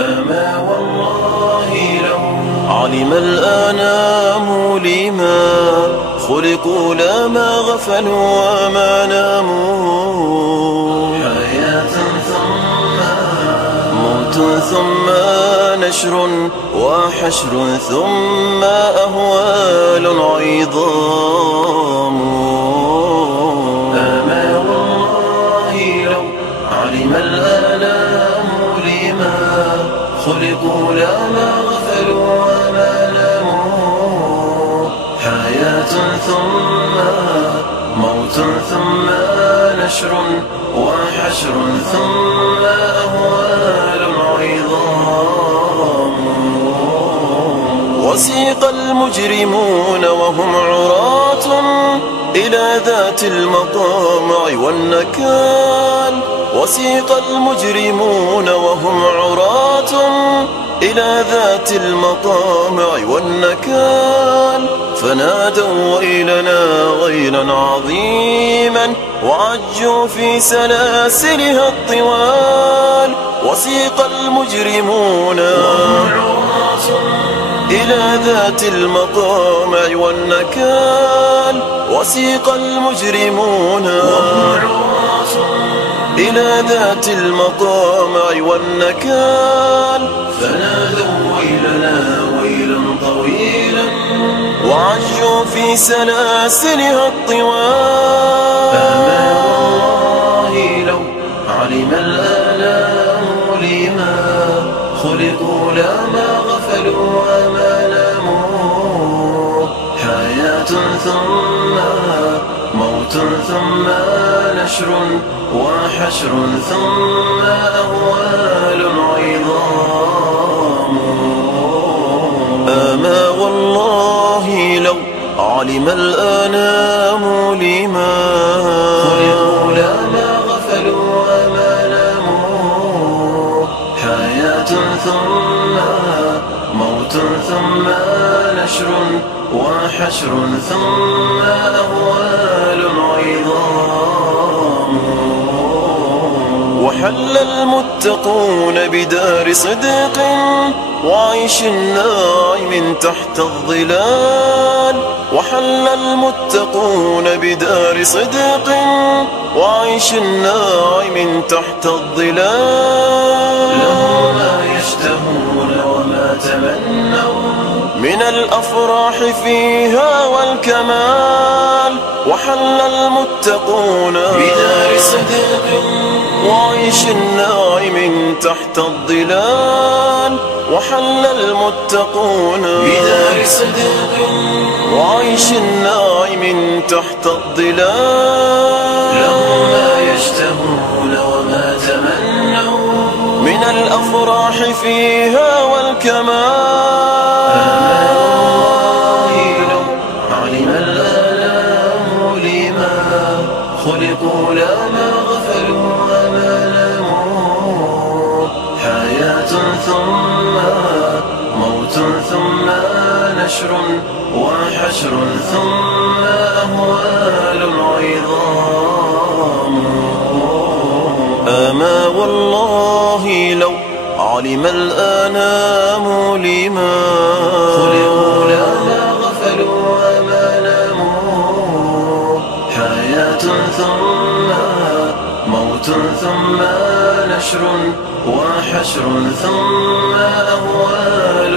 أما والله لو علم الأنام لما خلقوا لما غفلوا وما ناموا. حياة ثم موت ثم نشر وحشر ثم أهوال عظام. أما والله لو علم الأنام لما خلقوا لما غفلوا وما ناموا. حياة ثم موت ثم نشر وحشر ثم أهوال عظام. وسيق المجرمون وهم عراة إلى ذات المطامع والنكال. وسيق المجرمون وهم عراة إلى ذات المطامع والنكال. فنادوا ويلنا ويلا عظيما وعجوا في سلاسلها الطوال. وسيق المجرمون وهم عراة إلى ذات المطامع والنكال. وسيق المجرمون وهم عراة إلى ذات المطامع والنكال. فنادوا ويلنا ويلا طويلا وعجوا في سلاسلها الطوال. أما والله لو علم الآلام لما خلقوا لما غفلوا وما ناموا. حياة ثم موت ثم نشر وحشر ثم أهوال عظام. أما والله لو علم الأنام لما خلقوا لما غفلوا وما ناموا. حياة ثم موت ثم نشر وحشر ثم أهوال عظام. وحل المتقون بدار صدق وعيش الناعم تحت الظلال. وحل المتقون بدار صدق وعيش الناعم تحت الظلال. لهم ما يشتهون وما تمنوا من الأفراح فيها والكمال. وحل المتقون بدار صدق وعيش الناعم تحت الظلال. وحل المتقون بدار صدق وعيش الناعم تحت الظلال. لهم ما يشتهون وما تمنوا من الأفراح فيها والكمال. أما والله لو علم الآلام لما خلقوا لما غفلوا وما ناموا. حياة ثم موت ثم نشر وحشر ثم أهوال عظام. أما والله لو علم الأنام لما خلقوا لما غفلوا وما ناموا. حياة ثم موت ثم نشر وحشر ثم أهوال